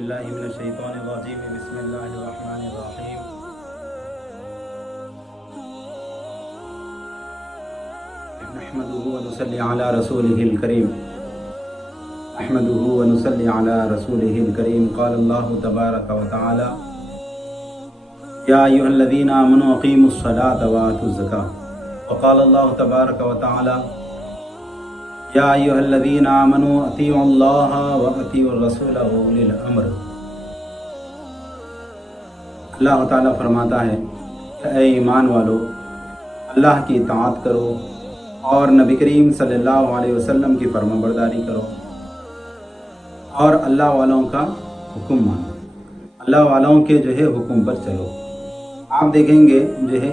باللہ من الشیطان الرجیم بسم اللہ الرحمن الرحیم نحمده ونصلی علی رسولہ الکریم نحمده ونصلی علی رسولہ الکریم قال اللہ تبارک و تعالی یا ایھا الذین آمنوا اقیموا الصلاة وآتوا الزکاة وقال اللہ تبارک و تعالی یا ایھا الذین آمنوا اطیعوا اللہ واطیعوا الرسول واولی الامر۔ اللہ تعالیٰ فرماتا ہے کہ اے ایمان والو، اللہ کی اطاعت کرو اور نبی کریم صلی اللہ علیہ وسلم کی فرما برداری کرو اور اللہ والوں کا حکم مانو، اللہ والوں کے حکم پر چلو۔ آپ دیکھیں گے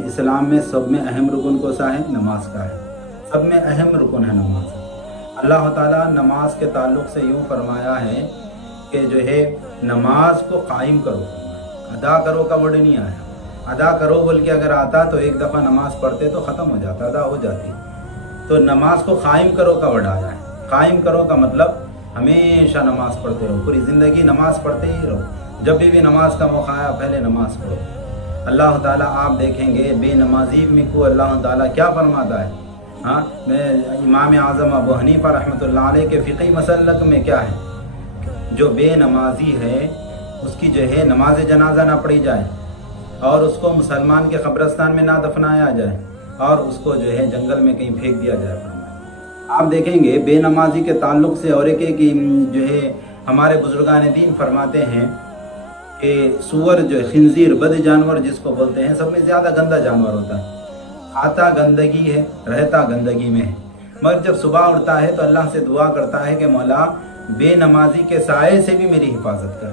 اسلام میں سب میں اہم رکن کون سا ہے؟ نماز کا ہے۔ سب میں اہم رکن ہے نماز۔ اللہ تعالیٰ نماز کے تعلق سے یوں فرمایا ہے کہ نماز کو قائم کرو، ادا کرو کا ورڈ نہیں آیا۔ ادا کرو بول کے اگر آتا تو ایک دفعہ نماز پڑھتے تو ختم ہو جاتا، ادا ہو جاتی۔ تو نماز کو قائم کرو کا ورڈ آیا ہے۔ قائم کرو کا مطلب ہمیشہ نماز پڑھتے رہو، پوری زندگی نماز پڑھتے ہی رہو۔ جب بھی نماز کا موقع آیا پہلے نماز پڑھو۔ اللہ تعالیٰ آپ دیکھیں گے بے نمازی میں کو اللہ تعالیٰ کیا فرماتا ہے؟ میں امام اعظم ابو حنیفہ رحمۃ اللہ علیہ کے فقہی مسلک میں کیا ہے؟ جو بے نمازی ہے اس کی نماز جنازہ نہ پڑھی جائے اور اس کو مسلمان کے قبرستان میں نہ دفنایا جائے اور اس کو جنگل میں کہیں پھینک دیا جائے۔ آپ دیکھیں گے بے نمازی کے تعلق سے اور ایک ہمارے بزرگان دین فرماتے ہیں کہ سور خنزیر بد جانور جس کو بولتے ہیں سب میں زیادہ گندا جانور ہوتا ہے۔ کھاتا گندگی ہے، رہتا گندگی میں ہے، مگر جب صبح اٹھتا ہے تو اللہ سے دعا کرتا ہے کہ مولا بے نمازی کے سائے سے بھی میری حفاظت کر،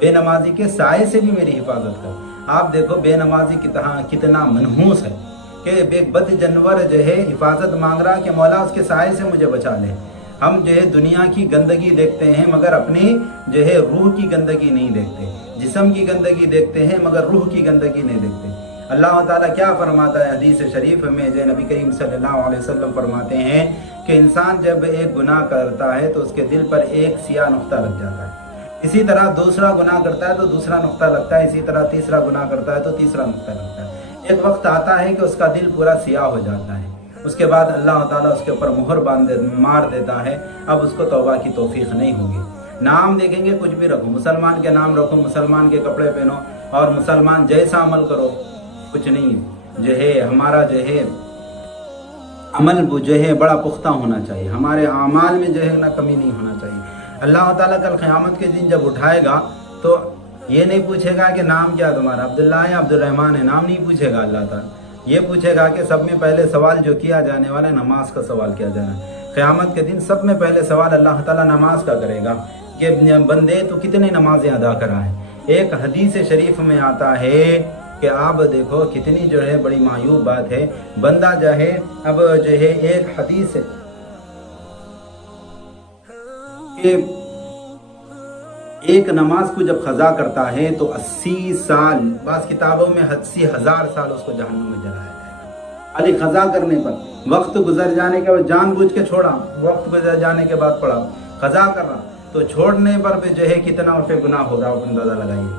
بے نمازی کے سائے سے بھی میری حفاظت کر۔ آپ دیکھو بے نمازی کتنا منحوس ہے کہ ایک بد جانور حفاظت مانگ رہا کہ مولا اس کے سائے سے مجھے بچا لے۔ ہم دنیا کی گندگی دیکھتے ہیں مگر اپنی روح کی گندگی نہیں دیکھتے، جسم کی گندگی دیکھتے ہیں مگر روح کی گندگی نہیں دیکھتے۔ اللہ تعالیٰ کیا فرماتا ہے حدیث شریف میں؟ نبی کریم صلی اللہ علیہ وسلم فرماتے ہیں کہ انسان جب ایک گناہ کرتا ہے تو اس کے دل پر ایک سیاہ نقطہ لگ جاتا ہے، اسی طرح دوسرا گناہ کرتا ہے تو دوسرا نقطہ لگتا ہے، اسی طرح تیسرا گناہ کرتا ہے تو تیسرا نقطہ لگتا ہے۔ ایک وقت آتا ہے کہ اس کا دل پورا سیاہ ہو جاتا ہے، اس کے بعد اللہ تعالیٰ اس کے اوپر مہر مار دیتا ہے، اب اس کو توبہ کی توفیق نہیں ہوگی۔ نام دیکھیں گے کچھ بھی رکھو، مسلمان کے نام رکھو، مسلمان کے کپڑے پہنو اور مسلمان جیسا عمل کرو، کچھ نہیں۔ ہمارا عمل بڑا پختہ ہونا چاہیے، ہمارے اعمال میں نہ کمی نہیں ہونا چاہیے۔ اللہ تعالیٰ کل قیامت کے دن جب اٹھائے گا تو یہ نہیں پوچھے گا کہ نام کیا تمہارا، عبداللہ ہے عبد الرحمن ہے، نام نہیں پوچھے گا اللہ تعالیٰ۔ یہ پوچھے گا کہ سب میں پہلے سوال جو کیا جانے والا ہے نماز کا سوال کیا جانا ہے۔ قیامت کے دن سب میں پہلے سوال اللہ تعالیٰ نماز کا کرے گا کہ بندے تو کتنی نمازیں ادا کرا ہے۔ ایک حدیث شریف میں آتا ہے کہ آپ دیکھو کتنی بڑی معیوب بات ہے، بندہ اب ایک حدیث ہے کہ ایک نماز کو جب قضا کرتا ہے تو 80 سال، بعض کتابوں میں 80,000 سال اس کو جہنم میں جلایا جائے گا۔ علی قضا کرنے پر وقت گزر جانے کے بعد جان بوجھ کے چھوڑا، وقت گزر جانے کے بعد پڑھا، قضا کر رہا تو چھوڑنے پر بھی کتنا اس پہ گناہ ہوگا وہ اندازہ لگائیے۔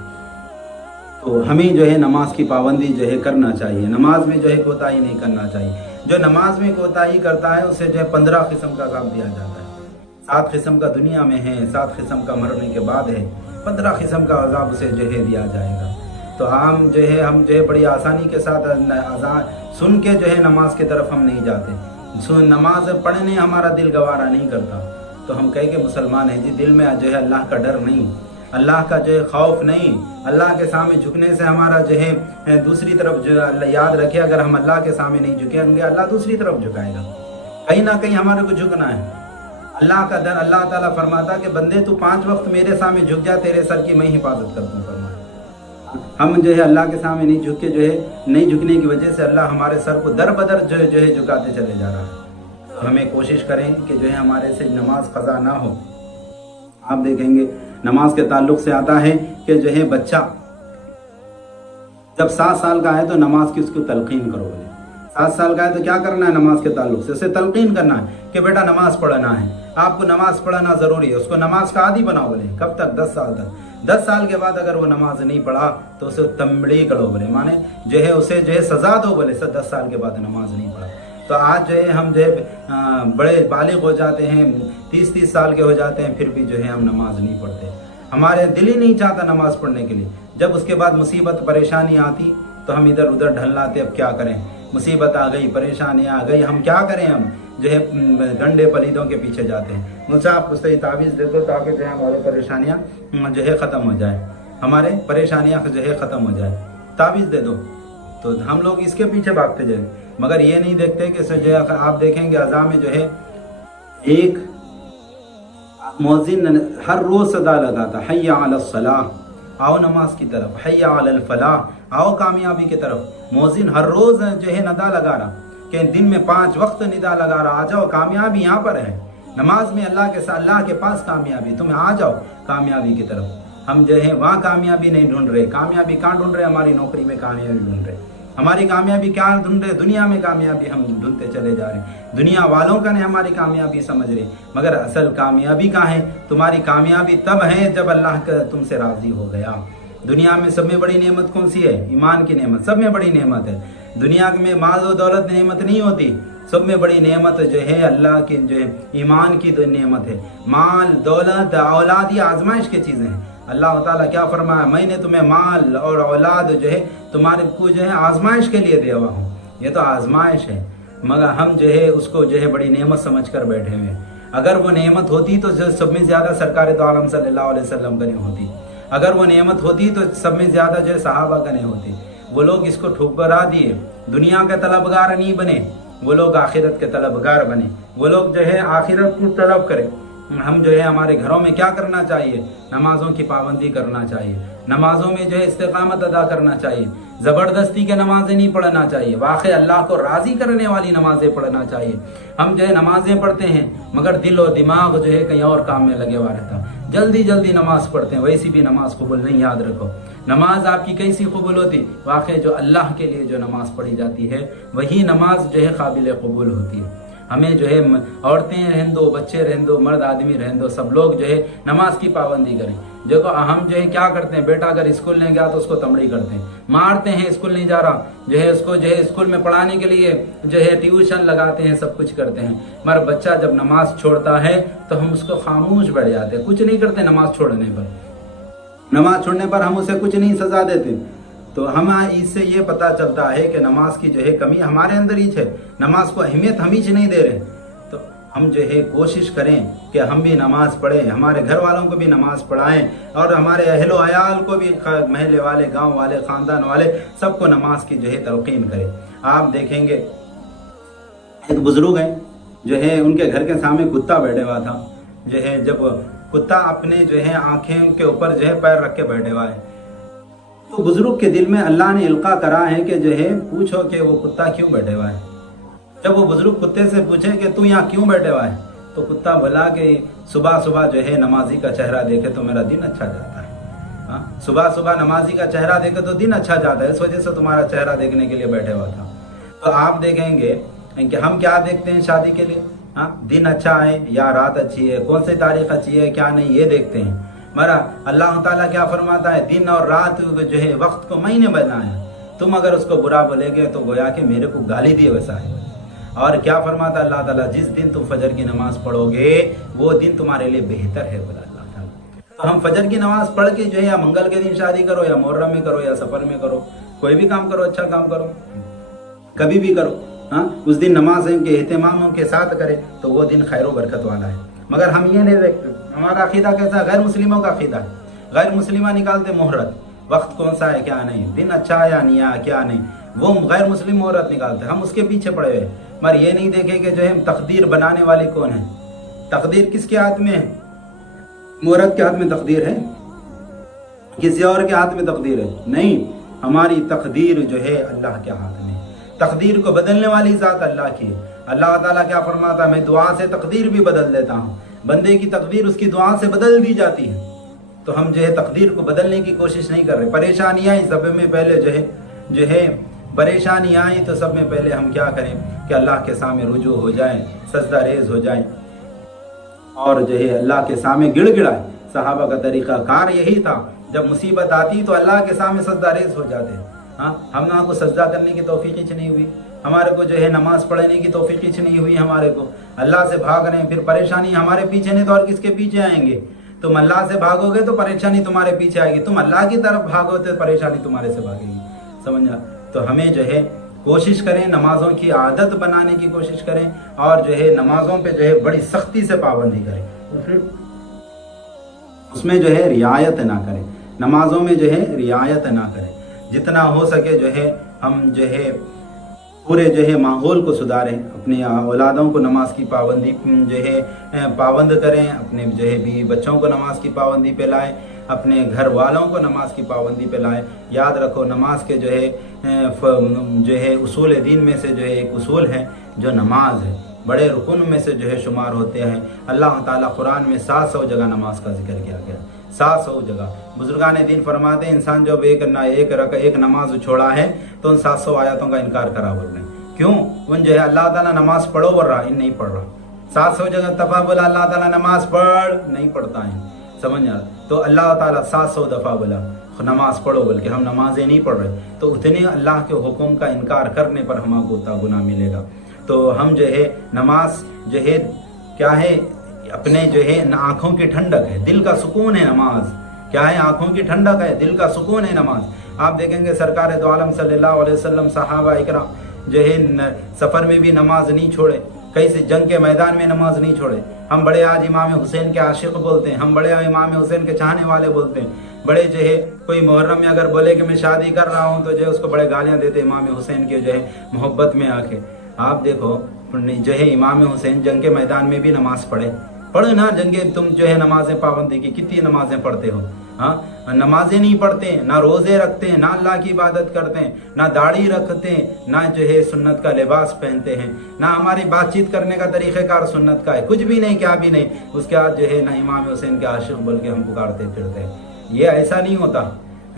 تو ہمیں نماز کی پابندی کرنا چاہیے، نماز میں کوتاہی نہیں کرنا چاہیے۔ جو نماز میں کوتاہی کرتا ہے اسے 15 قسم کا عذاب دیا جاتا ہے۔ 7 قسم کا دنیا میں ہے، 7 قسم کا مرنے کے بعد ہے، 15 قسم کا عذاب اسے دیا جائے گا۔ تو ہم بڑی آسانی کے ساتھ سن کے نماز کی طرف ہم نہیں جاتے، نماز پڑھنے ہمارا دل گوارا نہیں کرتا تو ہم کہہ کے مسلمان ہیں، دل میں اللہ کا ڈر نہیں، اللہ کا خوف نہیں، اللہ کے سامنے جھکنے سے ہمارا دوسری طرف اللہ یاد رکھے، اگر ہم اللہ کے سامنے نہیں جھکیں گے اللہ دوسری طرف جھکائے گا، کہیں نہ کہیں ہمارے کو جھکنا ہے۔ اللہ کا ڈر، اللہ تعالیٰ فرماتا کہ بندے تو 5 وقت میرے سامنے جھک جا، تیرے سر کی میں حفاظت کرتا ہوں فرمایا۔ ہم اللہ کے سامنے نہیں جھک کے نہیں جھکنے کی وجہ سے اللہ ہمارے سر کو در بدر جھکاتے چلے جا رہا ہے۔ تو ہمیں کوشش کریں کہ ہمارے سے نماز قضا نہ ہو۔ آپ دیکھیں گے نماز کے تعلق سے آتا ہے کہ بچہ جب 7 سال کا ہے تو نماز کی اس کو تلقین کرو، 7 साल का है तो क्या करना है नमाज के ताल्लुक से? उसे तलकीन करना है कि बेटा नमाज पढ़ना है, आपको नमाज पढ़ना ज़रूरी है। उसको नमाज का आदी बनाओ। बोले कब तक? 10 साल तक। 10 साल के बाद अगर वो नमाज नहीं पढ़ा तो उसे तंबड़ी करो, बोले माने जो है उसे जो है सजा दो। बोले 10 साल के बाद नमाज नहीं पढ़ा तो आज जो है हम जो है बड़े बालिग हो जाते हैं, 30-30 साल के हो जाते हैं, फिर भी जो है हम नमाज नहीं पढ़ते। हमारे दिल ही नहीं चाहता नमाज पढ़ने के लिए। जब उसके बाद मुसीबत परेशानी आती तो हम इधर उधर ढललाते। अब क्या करें, मुसीबत आ गई, परेशानी आ गई, हम क्या करें? हम जो है गंडे पलीदों के पीछे जाते हैं। मुझसे आप उससे तावीज़ दे दो ताकि जो है हमारे परेशानियाँ जो है ख़त्म हो जाए, हमारे परेशानियाँ जो है ख़त्म हो जाए, तावीज़ दे दो। तो हम लोग इसके पीछे भागते जाए, मगर ये नहीं देखते कि जो है आप देखेंगे अज़ा में जो है एक मुअज़्ज़िन हर रोज़ सदा लगाता, हय्या अलस सलाह, आओ नमाज की तरफ, हय्या अलल फलाह, आओ कामयाबी की तरफ। मुअज़्ज़िन हर रोज़ जो है नदा लगा रहा कि दिन में 5 वक्त निदा लगा रहा, आ जाओ कामयाबी यहाँ पर है, नमाज में अल्लाह के साथ, अल्लाह के पास कामयाबी, तुम्हें आ जाओ कामयाबी की तरफ। हम जो है वहाँ कामयाबी नहीं ढूंढ रहे। कामयाबी कहाँ ढूंढ रहे? हमारी नौकरी में कामयाबी ढूंढ रहे। हमारी कामयाबी क्या ढूंढ रहे? दुनिया में कामयाबी हम ढूंढते चले जा रहे हैं। दुनिया वालों का नहीं हमारी कामयाबी समझ रहे, मगर असल कामयाबी कहाँ है? तुम्हारी कामयाबी तब है जब अल्लाह का तुमसे राजी हो गया। दुनिया में सब में बड़ी नेमत कौन सी है? ईमान की नेमत सब में बड़ी नेमत है। दुनिया में माल और दौलत नेमत नहीं होती, सब में बड़ी नेमत जो है अल्लाह की जो है ईमान की नेमत है। माल दौलत औलाद ये आजमाइश की चीज़ें हैं। अल्लाह ताला क्या फरमाया? मैंने तुम्हें माल और औलाद जो है तुम्हारे को जो है आजमाइश के लिए दिया हुआ हूँ। ये तो आजमाइश है, मगर हम जो है उसको जो है बड़ी नेमत समझ कर बैठे हुए हैं। अगर वो नेमत होती तो सब में ज़्यादा सरकार दो आलम सल्लल्लाहु अलैहि वसल्लम का नहीं होती। अगर वो नेमत होती तो सब में ज़्यादा जो है सहाबा का नहीं होती। वो लोग इसको ठुकरा दिए, दुनिया के तलबगार नहीं बने, वो लोग आखिरत के तलबगार बने। वो लोग जो है आखिरत को तलब करें। हम जो है हमारे घरों में क्या करना चाहिए? नमाजों की पाबंदी करना चाहिए, नमाजों में जो है इस्तिकामत अदा करना चाहिए, ज़बरदस्ती के नमाजें नहीं पढ़ना चाहिए, वाक़ई अल्लाह को राज़ी करने वाली नमाजें पढ़ना चाहिए। हम जो है नमाजें पढ़ते हैं मगर दिल और दिमाग जो है कहीं और काम में लगे हुआ रहता, जल्दी जल्दी नमाज पढ़ते हैं, वैसी भी नमाज कबूल नहीं। याद रखो, नमाज आपकी कैसी कबूल होती? वाक़ई जो अल्लाह के लिए जो नमाज पढ़ी जाती है वही नमाज जो है काबिल कबूल होती है। हमें जो है औरतें रहने दो, बच्चे रहने दो, मर्द आदमी रहने दो, सब लोग जो है नमाज की पाबंदी करें। देखो हम जो है क्या करते हैं, बेटा अगर स्कूल नहीं गया तो उसको तमड़ी करते हैं, मारते हैं, स्कूल नहीं जा रहा जो है उसको जो है स्कूल में पढ़ाने के लिए जो है ट्यूशन लगाते हैं, सब कुछ करते हैं। हमारा बच्चा जब नमाज छोड़ता है तो हम उसको खामोश बैठ जाते हैं, कुछ नहीं करते। नमाज छोड़ने पर, नमाज छोड़ने पर हम उसे कुछ नहीं सजा देते। तो हम इससे ये पता चलता है कि नमाज की जो है कमी हमारे अंदर ही है, नमाज को अहमियत हम ही नहीं दे रहे। तो हम जो है कोशिश करें कि हम भी नमाज पढ़ें, हमारे घर वालों को भी नमाज पढ़ाएं और हमारे अहलो अयाल को भी, महल्ले वाले, गांव वाले, ख़ानदान वाले, सबको नमाज की जो है तलकीन करें। आप देखेंगे एक बुजुर्ग हैं जो है उनके घर के सामने कुत्ता बैठे हुआ था, जो है जब कुत्ता अपने जो है आँखें के ऊपर जो है पैर रख के बैठे हुआ है तो बुजुर्ग के दिल में अल्लाह ने इल्का करा है कि जो है पूछो कि वो कुत्ता क्यों बैठे हुआ है। जब वो बुजुर्ग कुत्ते से पूछे कि तू यहाँ क्यों बैठे हुआ है तो कुत्ता बोला कि सुबह सुबह जो है नमाजी का चेहरा देखे तो मेरा दिन अच्छा जाता है। हाँ, सुबह सुबह नमाजी का चेहरा देखे तो दिन अच्छा जाता है, इस वजह से तुम्हारा चेहरा देखने के लिए बैठे हुआ था। तो आप देखेंगे कि हम क्या देखते हैं शादी के लिए? हाँ, दिन अच्छा है या रात अच्छी है, कौन सी तारीख अच्छी है क्या नहीं, ये देखते हैं। मरा अल्लाह ताला क्या फरमाता है? दिन और रात जो है वक्त को मैंने बनाया, तुम अगर उसको बुरा बोलेगे तो गोया कि मेरे को गाली दिए वैसा है। और क्या फरमाता अल्लाह ताला? जिस दिन तुम फजर की नमाज पढ़ोगे वो दिन तुम्हारे लिए बेहतर है, बोला अल्लाह ताला। तो हम फजर की नमाज पढ़ के जो है या मंगल के दिन शादी करो या मुहर्रम में करो या सफर में करो, कोई भी काम करो, अच्छा काम करो, कभी भी करो, हाँ, उस दिन नमाज के एहतमामों के साथ करे तो वो दिन खैर बरकत वाला है। मगर हम ये नहीं देखते। हमारा अकीदा कैसा? गैर मुस्लिमों का अकीदा है। गैर मुस्लिमा निकालते मुहूर्त, वक्त कौन सा है क्या नहीं, दिन अच्छा है या नहीं है क्या नहीं, वो गैर मुस्लिम मुहूर्त निकालते, हम उसके पीछे पड़े हुए। मगर ये नहीं देखे कि जो है तकदीर बनाने वाली कौन है? तकदीर किसके हाथ में है? मुहूर्त के हाथ में तकदीर है? किसी और के हाथ में तकदीर है? नहीं, हमारी तकदीर जो है अल्लाह के हाथ में। तकदीर को बदलने वाली ज़ात अल्लाह की है। अल्लाह ताला क्या फरमाता है? मैं दुआ से तकदीर भी बदल देता हूँ। बंदे की तकदीर उसकी दुआ से बदल दी जाती है। तो हम जो है तकदीर को बदलने की कोशिश नहीं कर रहे। परेशानियाँ इस सब में पहले जो है परेशानी आई तो सब में पहले हम क्या करें कि अल्लाह के सामने रुजू हो जाएं, सजदा रेज हो जाएं और जो है अल्लाह के सामने गिड़गिड़ाएं। सहाबा का तरीका कार यही था, जब मुसीबत आती तो अल्लाह के सामने सजदा रेज हो जाते। हाँ, हम ना को सजदा करने की तौफीक ही नहीं हुई, हमारे को जो है नमाज पढ़ने की तौफीक ही नहीं हुई, हमारे को अल्लाह से भाग रहे हैं, फिर परेशानी हमारे पीछे नहीं तो और किसके पीछे आएंगे। तुम अल्लाह से भागोगे तो परेशानी तुम्हारे पीछे आएगी, तुम अल्लाह की तरफ भागोगे तो परेशानी तुम्हारे से भागेगी, समझा। तो हमें जो है कोशिश करें, नमाजों की आदत बनाने की कोशिश करें और जो है नमाजों पे जो है बड़ी सख्ती से पाबंदी करें, उसमें जो है रियायत ना करें, नमाजों में जो है रियायत ना करें। जितना हो सके जो है हम जो है पूरे जो है माहौल को सुधारें, अपने औलादों को नमाज की पाबंदी जो है पाबंद करें, अपने जो है बीवी बच्चों को नमाज की पाबंदी पे लाएं, अपने घर वालों को नमाज की पाबंदी पे लाएं। याद रखो नमाज के जो है उसूल दीन में से जो है एक उसूल है जो नमाज है, बड़े रुकन में से जो है शुमार होते हैं। अल्लाह ताला कुरान में 700 जगह नमाज का जिक्र किया गया, 700 जगह। बुजुर्गान दीन फरमाते हैं इंसान जब एक नमाज छोड़ा है तो उन 700 आयतों का इनकार करा बोल रहे हैं। क्यों? उन जो है अल्लाह ताला नमाज पढ़ो बोल रहा, इन नहीं पढ़ रहा। 700 जगह दफा बोला अल्लाह ताला नमाज पढ़, नहीं पढ़ता है, समझ आ। तो अल्लाह ताला 700 दफा बोला नमाज पढ़ो बोल के, हम नमाजें नहीं पढ़ रहे, तो उतने अल्लाह के हुक्म का इनकार करने पर हमको उतना गुनाह मिलेगा। तो हम जो है नमाज जो है क्या है, अपने जो है आंखों की ठंडक है, दिल का सुकून है नमाज। क्या है? आंखों की ठंडक है, दिल का सुकून है नमाज। आप देखेंगे सरकार दो आलम सल्लल्लाहु अलैहि वसल्लम सहाबा इकराम जो है सफर में भी नमाज नहीं छोड़े, कहीं से जंग के मैदान में नमाज नहीं छोड़े। हम बड़े आज इमाम हुसैन के आशिक बोलते हैं, हम बड़े इमाम हुसैन के चाहने वाले बोलते हैं, बड़े जो है कोई मुहर्रम में अगर बोले कि मैं शादी कर रहा हूँ तो जो है उसको बड़े गालियां देते इमाम हुसैन के जो है मोहब्बत में आके। आप देखो जो है इमाम हुसैन जंग के मैदान में भी नमाज पढ़ो ना, जंगे तुम जो है नमाजें पाबंदी की कितनी नमाजें पढ़ते हो। हाँ, नमाजें नहीं पढ़ते, ना रोजे रखते हैं, ना अल्लाह की इबादत करते हैं, ना दाढ़ी रखते हैं, ना जो है सुन्नत का लिबास पहनते हैं, ना हमारी बातचीत करने का तरीक़ेकार सुन्नत का है, कुछ भी नहीं, क्या भी नहीं। उसके बाद जो है ना इमाम हुसैन के आशिक बोल के हम पुकारते फिरते हैं। ये ऐसा नहीं होता।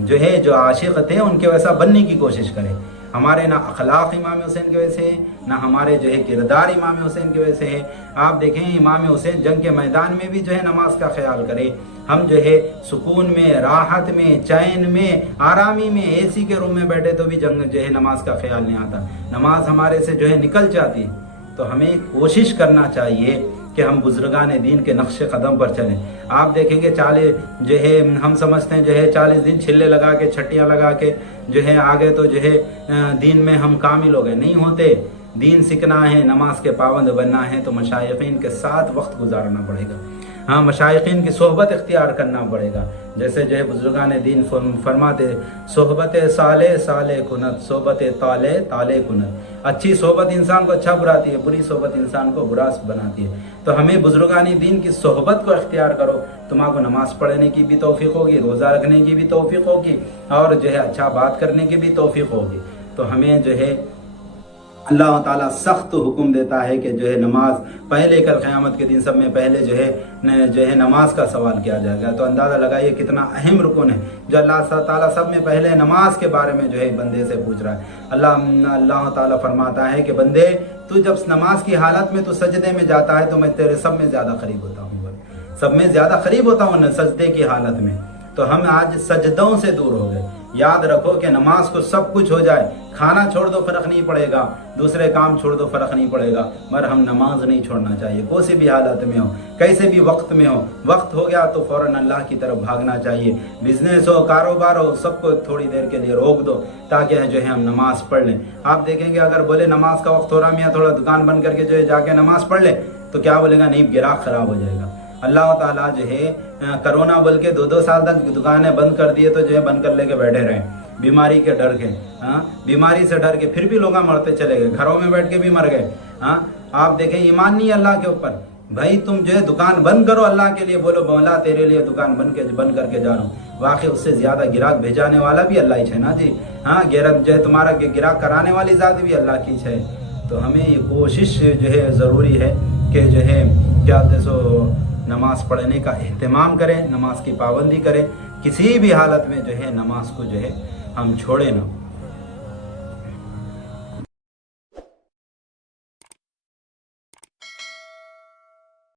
जो है जो आशिक थे उनके वैसा बनने की कोशिश करें। हमारे ना अखलाक इमाम हुसैन के वजह से है, ना हमारे जो है किरदार इमाम हुसैन के वजह से है। आप देखें इमाम हुसैन जंग के मैदान में भी जो है नमाज का ख्याल करें। हम जो है सुकून में, राहत में, चैन में, आरामी में, एसी के रूम में बैठे तो भी जंग जो है नमाज का ख्याल नहीं आता, नमाज हमारे से जो है निकल जाती है। तो हमें कोशिश करना चाहिए कि हम बुजुर्गान दीन के नक्शे कदम पर चलें। आप देखेंगे 40 जो है हम समझते हैं जो है 40 दिन छिल्ले लगा के, छट्टियाँ लगा के जो है आगे तो जो है दीन में हम कामिल हो गए, नहीं होते। दीन सीखना है, नमाज के पाबंद बनना है तो मशाइखीन के साथ वक्त गुजारना पड़ेगा। हाँ, मशाइखीन की सोहबत इख्तियार करना पड़ेगा। जैसे जो है बुजुर्गान दीन फरमाते सोहबत साले साले कुनत, सोहबत ताले ताले कुनत। अच्छी सोहबत इंसान को अच्छा बनाती है, बुरी सोहबत इंसान को बुरा बनाती है। तो हमें बुजुर्गान दीन की सोहबत को इख्तियार करो, तुम्हारा नमाज पढ़ने की भी तौफीक होगी, रोज़ा रखने की भी तौफीक होगी और जो है अच्छा बात करने की भी तौफीक होगी। तो हमें जो है अल्लाह ताला सख्त हुक्म देता है कि जो है नमाज पहले कल क़यामत के दिन सब में पहले जो है नमाज का सवाल किया जाएगा। तो अंदाज़ा लगाइए कितना अहम रुकन है जो अल्लाह ताला सब में पहले नमाज के बारे में जो है बंदे से पूछ रहा है। अल्लाह ताला फरमाता है कि बंदे तू जब नमाज की हालत में तू सजदे में जाता है तो मैं तेरे सब में ज़्यादा करीब होता हूँ, सब में ज़्यादा करीब होता हूँ सजदे की हालत में। तो हम आज सजदों से दूर हो गए। याद रखो कि नमाज को सब कुछ हो जाए, खाना छोड़ दो फर्क नहीं पड़ेगा, दूसरे काम छोड़ दो फर्क नहीं पड़ेगा, मगर हम नमाज नहीं छोड़ना चाहिए। कोई भी हालत में हो, कैसे भी वक्त में हो, वक्त हो गया तो फौरन अल्लाह की तरफ भागना चाहिए। बिजनेस हो, कारोबार हो, सबको थोड़ी देर के लिए रोक दो ताकि जो है हम नमाज पढ़ लें। आप देखेंगे अगर बोले नमाज का वक्त हो रहा है, थोड़ा दुकान बंद करके जो है जाके नमाज पढ़ ले, तो क्या बोलेगा? नहीं, गिराक खराब हो जाएगा। अल्लाह ताला जो है कोरोना बोल के 2-2 साल तक दुकानें बंद कर दिए तो जो है बंद कर लेके बैठे रहे, बीमारी के डर के। बीमारी से डर के फिर भी लोग मरते चले गए, घरों में बैठ के भी मर गए। आप देखें ईमान नहीं अल्लाह के ऊपर। भाई तुम जो है दुकान बंद करो अल्लाह के लिए, बोलो मौला तेरे लिए दुकान बंद करके जा रहा हूँ। वाकई उससे ज्यादा गिराक भेजाने वाला भी अल्लाह ही है ना जी। हाँ, गिराक जो है तुम्हारा गिराक कराने वाली जात भी अल्लाह की है। तो हमें ये कोशिश जो है ज़रूरी है कि जो है क्या सो नमाज पढ़ने का एहतमाम करें, नमाज की पाबंदी करें, किसी भी हालत में जो है नमाज को जो है हम छोड़े ना।